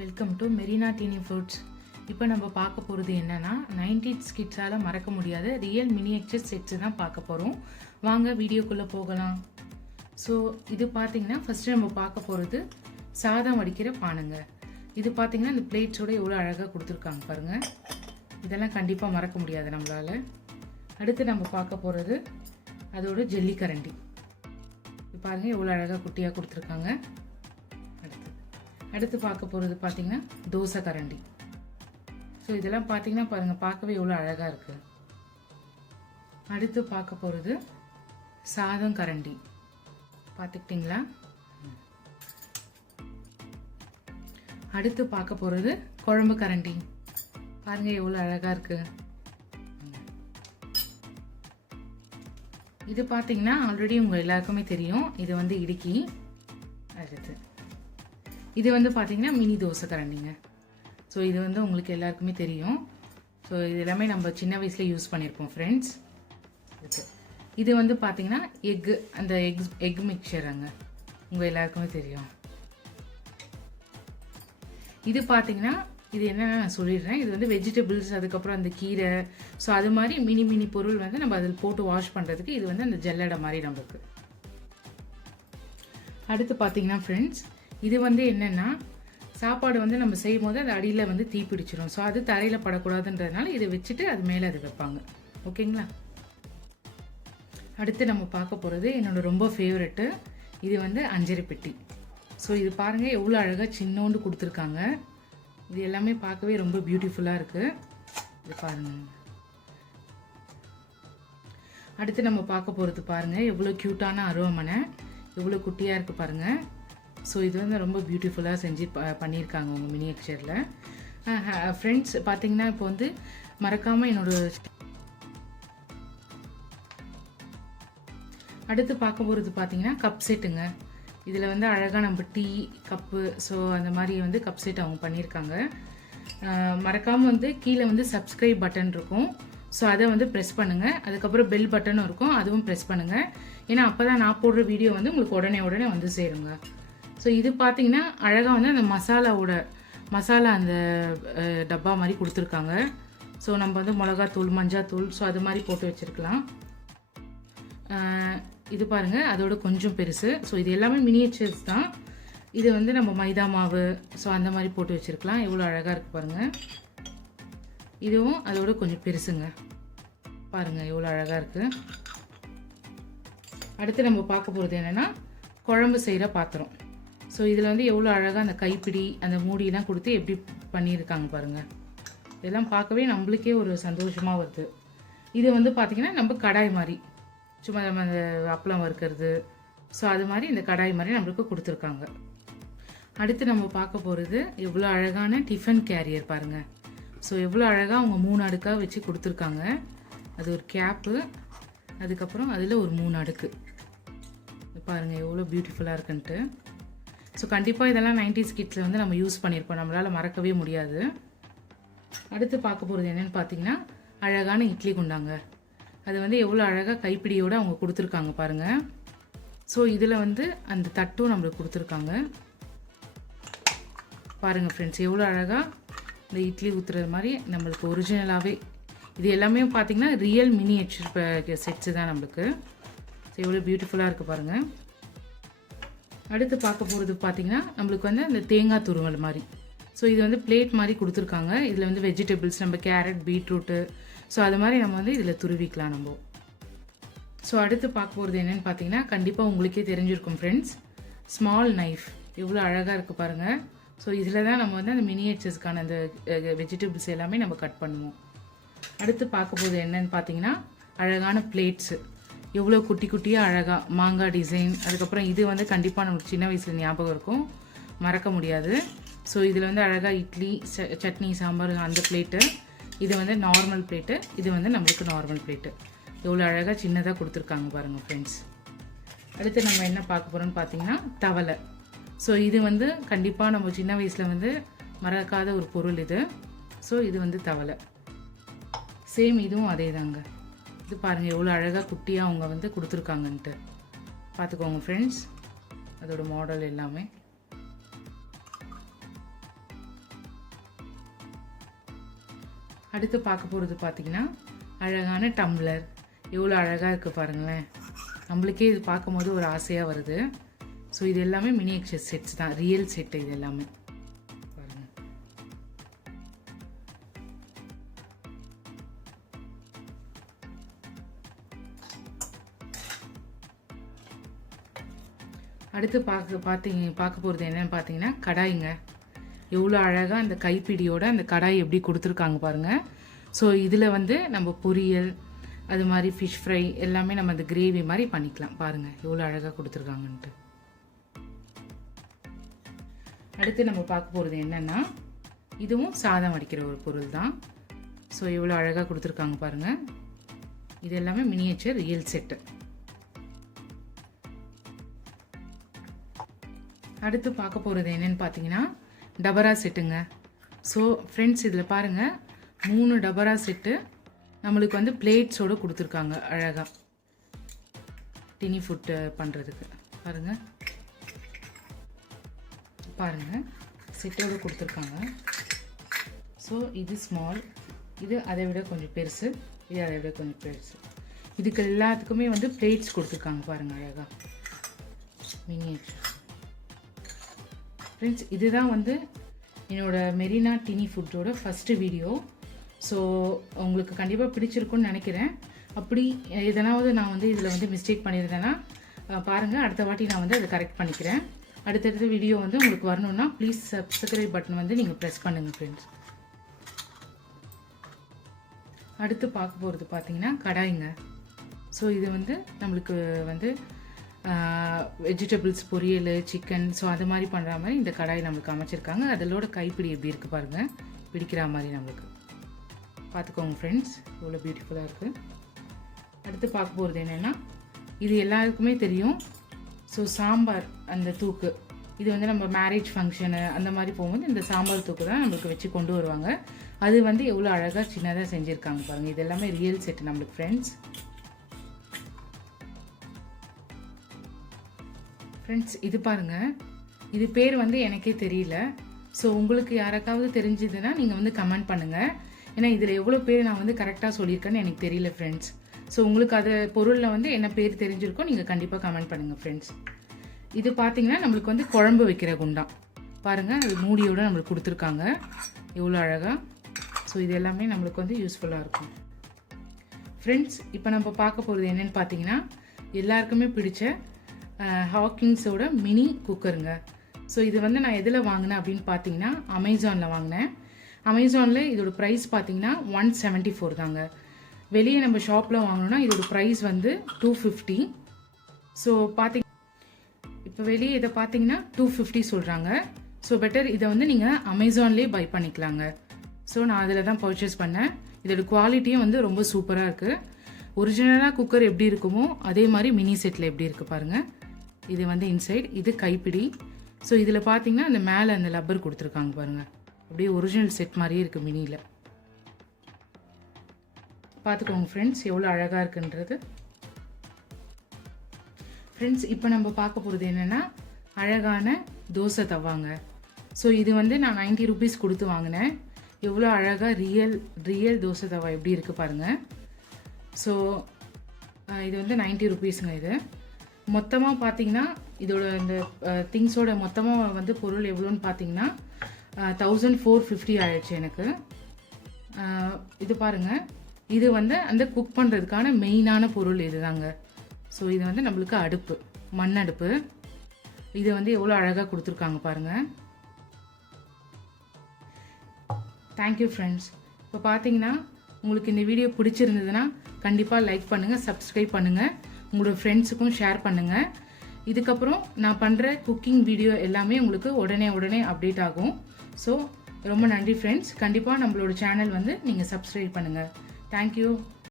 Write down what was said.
Welcome to Marina teeny foods. இப்போ நம்ம பார்க்க போகிறது என்னென்னா 90s கிட்ஸால் மறக்க முடியாத ரியல் மினியேச்சர் செட்ஸு தான் பார்க்க போகிறோம். வாங்க வீடியோக்குள்ளே போகலாம். ஸோ இது பார்த்திங்கன்னா ஃபஸ்ட்டு நம்ம பார்க்க போகிறது சாதம் வடிக்கிற பானுங்க. இது பார்த்திங்கன்னா இந்த பிளேட்ஸோடு எவ்வளோ அழகாக கொடுத்துருக்காங்க பாருங்கள். இதெல்லாம் கண்டிப்பாக மறக்க முடியாது நம்மளால். அடுத்து நம்ம பார்க்க போகிறது அதோட ஜெல்லி கரண்டி. இது பாருங்கள் எவ்வளோ அழகாக குட்டியாக கொடுத்துருக்காங்க. அடுத்து பார்க்க போகிறது பார்த்திங்கன்னா தோசை கரண்டி. ஸோ இதெல்லாம் பார்த்திங்கன்னா பாருங்கள், பார்க்கவே எவ்வளோ அழகாக இருக்குது. அடுத்து பார்க்க போகிறது சாதம் கரண்டி. பார்த்துக்கிட்டிங்களா? அடுத்து பார்க்க போகிறது குழம்பு கரண்டி. பாருங்கள் எவ்வளோ அழகாக இருக்குது. இது பார்த்திங்கன்னா ஆல்ரெடி உங்கள் எல்லாருக்குமே தெரியும். இது வந்து இடுக்கி. அடுத்து இது வந்து பார்த்திங்கன்னா மினி தோசை கரண்டிங்க. ஸோ இது வந்து உங்களுக்கு எல்லாருக்குமே தெரியும். ஸோ இது எல்லாமே நம்ம சின்ன வயசில் யூஸ் பண்ணியிருப்போம் ஃப்ரெண்ட்ஸ். இது வந்து பார்த்திங்கன்னா அந்த எக் மிக்சர் அங்கே உங்கள் எல்லாருக்குமே தெரியும். இது பார்த்திங்கன்னா இது என்னென்னா நான் சொல்லிடுறேன். இது வந்து வெஜிடபிள்ஸ், அதுக்கப்புறம் அந்த கீரை, ஸோ அது மாதிரி மினி பொருள் வந்து நம்ம அதில் போட்டு வாஷ் பண்ணுறதுக்கு இது வந்து அந்த ஜல்லடை மாதிரி நம்மளுக்கு. அடுத்து பார்த்திங்கன்னா ஃப்ரெண்ட்ஸ், இது வந்து என்னென்னா சாப்பாடு வந்து நம்ம செய்யும் போது அது அடியில் வந்து தீ பிடிச்சிடும். ஸோ அது தரையில் படக்கூடாதுன்றதுனால இதை வச்சுட்டு அது மேலே அது வைப்பாங்க. ஓகேங்களா? அடுத்து நம்ம பார்க்க போகிறது என்னோட ரொம்ப ஃபேவரெட்டு. இது வந்து அஞ்சரை பெட்டி. ஸோ இது பாருங்கள் எவ்வளோ அழகாக சின்னோண்டு கொடுத்துருக்காங்க. இது எல்லாமே பார்க்கவே ரொம்ப பியூட்டிஃபுல்லாக இருக்குது. இது பாருங்கள். அடுத்து நம்ம பார்க்க போகிறது பாருங்கள் எவ்வளோ க்யூட்டான அருவமனை, எவ்வளோ குட்டியாக இருக்குது பாருங்கள். ஸோ இது வந்து ரொம்ப பியூட்டிஃபுல்லாக செஞ்சு பண்ணியிருக்காங்க உங்கள் மினியேச்சரில். ஃப்ரெண்ட்ஸ் பார்த்தீங்கன்னா இப்போ வந்து மறக்காமல் அடுத்து பார்க்க போகிறது பார்த்தீங்கன்னா கப் செட்டுங்க. இதில் வந்து அழகாக நம்ம டீ கப்பு, ஸோ அந்த மாதிரி வந்து கப் செட் அவங்க பண்ணியிருக்காங்க. மறக்காமல் வந்து கீழே வந்து சப்ஸ்கிரைப் பட்டன் இருக்கும். ஸோ அதை வந்து ப்ரெஸ் பண்ணுங்கள். அதுக்கப்புறம் பெல் பட்டனும் இருக்கும், அதுவும் ப்ரெஸ் பண்ணுங்கள். ஏன்னா அப்போ தான் நான் போடுற வீடியோ வந்து உங்களுக்கு உடனே வந்து சேருங்க. ஸோ இது பார்த்தீங்கன்னா அழகாக வந்து அந்த மசாலா அந்த டப்பா மாதிரி கொடுத்துருக்காங்க. ஸோ நம்ம வந்து மிளகாத்தூள், மஞ்சாத்தூள், ஸோ அது மாதிரி போட்டு வச்சுருக்கலாம். இது பாருங்கள் அதோட கொஞ்சம் பெருசு. ஸோ இது எல்லாமே மினியேச்சர்ஸ் தான். இது வந்து நம்ம மைதா மாவு, ஸோ அந்த மாதிரி போட்டு வச்சுருக்கலாம். எவ்வளோ அழகாக இருக்குது பாருங்கள். இதுவும் அதோட கொஞ்சம் பெருசுங்க. பாருங்கள் எவ்வளோ அழகாக இருக்குது. அடுத்து நம்ம பார்க்க போகிறது என்னென்னா குழம்பு செய்கிற பாத்திரம். ஸோ இதில் வந்து எவ்வளோ அழகாக அந்த கைப்பிடி, அந்த மூடியெல்லாம் கொடுத்து எப்படி பண்ணியிருக்காங்க பாருங்கள். இதெல்லாம் பார்க்கவே நம்மளுக்கே ஒரு சந்தோஷமாக வருது. இது வந்து பார்த்திங்கன்னா நம்ம கடாய் மாதிரி, சும்மா நம்ம அந்த அப்பளம் வறுக்கிறது, ஸோ அது மாதிரி இந்த கடாய் மாதிரி நம்மளுக்கு கொடுத்துருக்காங்க. அடுத்து நம்ம பார்க்க போகிறது எவ்வளோ அழகான டிஃபன் கேரியர் பாருங்கள். ஸோ எவ்வளோ அழகாக அவங்க 3 அடுக்காக வச்சு கொடுத்துருக்காங்க. அது ஒரு கேப்பு, அதுக்கப்புறம் அதில் ஒரு 3 அடுக்கு. பாருங்கள் எவ்வளோ பியூட்டிஃபுல்லாக இருக்குன்ட்டு. ஸோ கண்டிப்பாக இதெல்லாம் 90s கிட்ஸில் வந்து நம்ம யூஸ் பண்ணியிருப்போம், நம்மளால் மறக்கவே முடியாது. அடுத்து பார்க்க போகிறது என்னென்னு பார்த்தீங்கன்னா அழகான இட்லி குண்டாங்க. அது வந்து எவ்வளோ அழகாக கைப்பிடியோடு அவங்க கொடுத்துருக்காங்க பாருங்கள். ஸோ இதில் வந்து அந்த தட்டும் நம்மளுக்கு கொடுத்துருக்காங்க பாருங்கள் ஃப்ரெண்ட்ஸ். எவ்வளோ அழகாக இந்த இட்லி ஊற்றுறது மாதிரி நம்மளுக்கு ஒரிஜினலாகவே. இது எல்லாமே பார்த்திங்கன்னா ரியல் மினியேச்சர் செட்ஸு தான் நம்மளுக்கு. ஸோ எவ்வளோ பியூட்டிஃபுல்லாக இருக்குது பாருங்கள். அடுத்து பார்க்க போகிறது பார்த்திங்கன்னா நம்மளுக்கு வந்து அந்த தேங்காய் துருவல் மாதிரி. ஸோ இது வந்து பிளேட் மாதிரி கொடுத்துருக்காங்க. இதில் வந்து வெஜிடபிள்ஸ், நம்ம கேரட், பீட்ரூட்டு, ஸோ அது மாதிரி நம்ம வந்து இதில் துருவிக்கலாம் நம்ம. ஸோ அடுத்து பார்க்க போகிறது என்னென்னு பார்த்தீங்கன்னா கண்டிப்பாக உங்களுக்கே தெரிஞ்சிருக்கும் ஃப்ரெண்ட்ஸ், ஸ்மால் நைஃப். எவ்வளோ அழகாக இருக்குது பாருங்கள். ஸோ இதில் தான் நம்ம வந்து அந்த மினியேச்சர்ஸ்க்கான அந்த வெஜிடபிள்ஸ் எல்லாமே நம்ம கட் பண்ணுவோம். அடுத்து பார்க்க போகிறது என்னென்னு பார்த்தீங்கன்னா அழகான பிளேட்ஸு. எவ்வளோ குட்டியாக அழகாக மாங்காய் டிசைன். அதுக்கப்புறம் இது வந்து கண்டிப்பாக நமக்கு சின்ன வயசில் ஞாபகம் இருக்கும், மறக்க முடியாது. ஸோ இதில் வந்து அழகாக இட்லி, சட்னி, சாம்பார் அந்த பிளேட்டு. இது வந்து நார்மல் பிளேட்டு, இது வந்து நம்மளுக்கு நார்மல் பிளேட்டு. எவ்வளோ அழகாக சின்னதாக கொடுத்துருக்காங்க பாருங்கள் ஃப்ரெண்ட்ஸ். அடுத்து நம்ம என்ன பார்க்க போகிறோம்னு பார்த்தீங்கன்னா தவளை. ஸோ இது வந்து கண்டிப்பாக நம்ம சின்ன வயசில் வந்து மறக்காத ஒரு பொருள் இது. ஸோ இது வந்து தவளை. சேம் இதுவும் அதே தாங்க. இது பாருங்கள் எவ்வளோ அழகாக குட்டியாக அவங்க வந்து கொடுத்துருக்காங்கன்ட்டு பார்த்துக்கோங்க ஃப்ரெண்ட்ஸ். அதோட மாடல் எல்லாமே அடுத்து பார்க்க போகிறது பார்த்திங்கன்னா அழகான டம்ளர். எவ்வளோ அழகாக இருக்குது பாருங்களேன். நம்மளுக்கே இது பார்க்கும்போது ஒரு ஆசையாக வருது. ஸோ இது எல்லாமே மினியேச்சர் செட்ஸ் தான், ரியல் செட்டு இது எல்லாமே பாருங்கள். அடுத்து பார்க்க போகிறது என்னென்னு பார்த்தீங்கன்னா கடாய்ங்க. எவ்வளோ அழகாக அந்த கைப்பிடியோட அந்த கடாய் எப்படி கொடுத்துருக்காங்க பாருங்கள். ஸோ இதில் வந்து நம்ம பொரியல் அது மாதிரி ஃபிஷ் ஃப்ரை எல்லாமே நம்ம அந்த கிரேவி மாதிரி பண்ணிக்கலாம். பாருங்கள் எவ்வளோ அழகாக கொடுத்துருக்காங்கன்ட்டு. அடுத்து நம்ம பார்க்க போகிறது என்னென்னா இதுவும் சாதம் வடிக்கிற ஒரு பொருள் தான். ஸோ எவ்வளோ அழகாக கொடுத்துருக்காங்க பாருங்கள். இது எல்லாமே மினியேச்சர் ரியல் செட்டு. அடுத்து பார்க்க போகிறது என்னென்னு பார்த்தீங்கன்னா டபரா செட்டுங்க. ஸோ ஃப்ரெண்ட்ஸ் இதில் பாருங்கள் 3 டபரா செட்டு நம்மளுக்கு வந்து பிளேட்ஸோடு கொடுத்துருக்காங்க அழகாக டினி ஃபுட்டு பண்ணுறதுக்கு. பாருங்கள் செட்டோடு கொடுத்துருக்காங்க. ஸோ இது ஸ்மால், இது அதை விட கொஞ்சம் பெருசு, இது அதை விட கொஞ்சம் பெருசு. இதுக்கு எல்லாத்துக்குமே வந்து பிளேட்ஸ் கொடுத்துருக்காங்க பாருங்கள் அழகாக மினியேச்சர். ஃப்ரெண்ட்ஸ் இதுதான் வந்து என்னோடய மெரினா டினி ஃபுட்டோட ஃபஸ்ட்டு வீடியோ. ஸோ உங்களுக்கு கண்டிப்பாக பிடிச்சிருக்குன்னு நினைக்கிறேன். அப்படி எதனாவது நான் வந்து இதில் வந்து மிஸ்டேக் பண்ணியிருந்தேன்னா பாருங்கள், அடுத்த வாட்டி நான் வந்து அதை கரெக்ட் பண்ணிக்கிறேன். அடுத்தடுத்த வீடியோ வந்து உங்களுக்கு வரணுன்னா ப்ளீஸ் சப்ஸ்கிரைப் பட்டன் வந்து நீங்கள் ப்ரெஸ் பண்ணுங்கள் ஃப்ரெண்ட்ஸ். அடுத்து பார்க்க போகிறது பார்த்தீங்கன்னா கடாய்ங்க. ஸோ இது வந்து நம்மளுக்கு வந்து வெஜிடபிள்ஸ் பொரியல் சிக்கன் ஸோ அது மாதிரி பண்ணுற மாதிரி இந்த கடாய் நம்மளுக்கு அமைச்சிருக்காங்க. அதோட கைப்பிடி எப்படி இருக்குது பாருங்கள், பிடிக்கிற மாதிரி நம்மளுக்கு பார்த்துக்கோங்க ஃப்ரெண்ட்ஸ். இவ்வளோ பியூட்டிஃபுல்லாக இருக்குது. அடுத்து பார்க்க போகிறது என்னென்னா இது எல்லாருக்குமே தெரியும். ஸோ சாம்பார் அந்த தூக்கு, இது வந்து நம்ம மேரேஜ் ஃபங்க்ஷனு அந்த மாதிரி போகும்போது இந்த சாம்பார் தூக்கு தான் நம்மளுக்கு வச்சு கொண்டு வருவாங்க. அது வந்து எவ்வளோ அழகாக சின்னதாக செஞ்சுருக்காங்க பாருங்கள். இது எல்லாமே ரியல் செட்டு நம்மளுக்கு ஃப்ரெண்ட்ஸ். இது பாருங்கள், இது பேர் வந்து எனக்கே தெரியல. ஸோ உங்களுக்கு யாருக்காவது தெரிஞ்சதுன்னா நீங்கள் வந்து கமெண்ட் பண்ணுங்கள். ஏன்னா இதில் எவ்வளோ பேர் நான் வந்து கரெக்டாக சொல்லியிருக்கேன்னு எனக்கு தெரியல ஃப்ரெண்ட்ஸ். ஸோ உங்களுக்கு அது பொருளில் வந்து என்ன பேர் தெரிஞ்சிருக்கோ நீங்கள் கண்டிப்பாக கமெண்ட் பண்ணுங்கள் ஃப்ரெண்ட்ஸ். இது பார்த்தீங்கன்னா நம்மளுக்கு வந்து குழம்பு வைக்கிற குண்டான் பாருங்கள், அது மூடியோடு நம்மளுக்கு கொடுத்துருக்காங்க எவ்வளோ அழகாக. ஸோ இது எல்லாமே நம்மளுக்கு வந்து யூஸ்ஃபுல்லாக இருக்கும் ஃப்ரெண்ட்ஸ். இப்போ நம்ம பார்க்க போகிறது என்னென்னு பார்த்தீங்கன்னா எல்லாருக்குமே பிடிச்ச ஹாக்கிங்ஸோட மினி குக்கருங்க. ஸோ இது வந்து நான் எதில் வாங்கினேன் அப்படின்னு பார்த்தீங்கன்னா அமேசானில் வாங்கினேன். அமேசானில் இதோட ப்ரைஸ் பார்த்தீங்கன்னா 174 தாங்க. வெளியே நம்ம ஷாப்பில் வாங்கணும்னா இதோட ப்ரைஸ் வந்து 250. ஸோ இப்போ வெளியே இதை பார்த்தீங்கன்னா 250 சொல்கிறாங்க. ஸோ பெட்டர் இதை வந்து நீங்கள் அமேசான்லேயே பை பண்ணிக்கலாங்க. ஸோ நான் அதில் தான் பர்ச்சேஸ் பண்ணேன். இதோட குவாலிட்டியும் வந்து ரொம்ப சூப்பராக இருக்குது. ஒரிஜினலாக குக்கர் எப்படி இருக்குமோ அதே மாதிரி மினி செட்டில் எப்படி இருக்குது பாருங்கள். இது வந்து இன்சைட், இது கைப்பிடி. ஸோ இதில் பார்த்தீங்கன்னா அந்த மேலே அந்த லப்பர் கொடுத்துருக்காங்க பாருங்கள், அப்படியே ஒரிஜினல் செட் மாதிரியே இருக்குது மினியில். பார்த்துக்கோங்க ஃப்ரெண்ட்ஸ் எவ்வளோ அழகாக இருக்குன்றது. ஃப்ரெண்ட்ஸ் இப்போ நம்ம பார்க்க போகிறது என்னென்னா அழகான தோசை தவாங்க. ஸோ இது வந்து நான் 90 ருபீஸ் கொடுத்து வாங்கினேன். எவ்வளோ அழகாக ரியல் தோசை தவா எப்படி இருக்குது பாருங்கள். ஸோ இது வந்து 90 ருபீஸுங்க. இது மொத்தமாக பார்த்தீங்கன்னா இதோட இந்த திங்ஸோட மொத்தமாக வந்து பொருள் எவ்வளோன்னு பார்த்தீங்கன்னா 1450 ஆயிடுச்சு எனக்கு. இது பாருங்கள், இது வந்து அந்த குக் பண்ணுறதுக்கான மெயினான பொருள் இது தாங்க. ஸோ இது வந்து நம்மளுக்கு அடுப்பு, மண் அடுப்பு. இது வந்து எவ்வளோ அழகாக கொடுத்துருக்காங்க பாருங்கள். Thank you friends. இப்போ பார்த்தீங்கன்னா உங்களுக்கு இந்த வீடியோ பிடிச்சிருந்ததுன்னா கண்டிப்பாக லைக் பண்ணுங்கள், சப்ஸ்கிரைப் பண்ணுங்கள், உங்களோட ஃப்ரெண்ட்ஸுக்கும் ஷேர் பண்ணுங்கள். இதுக்கப்புறம் நான் பண்ணுற குக்கிங் வீடியோ எல்லாமே உங்களுக்கு உடனே அப்டேட் ஆகும். ஸோ ரொம்ப நன்றி ஃப்ரெண்ட்ஸ். கண்டிப்பாக நம்மளோட சேனல் வந்து நீங்கள் சப்ஸ்கிரைப் பண்ணுங்கள். தேங்க்யூ.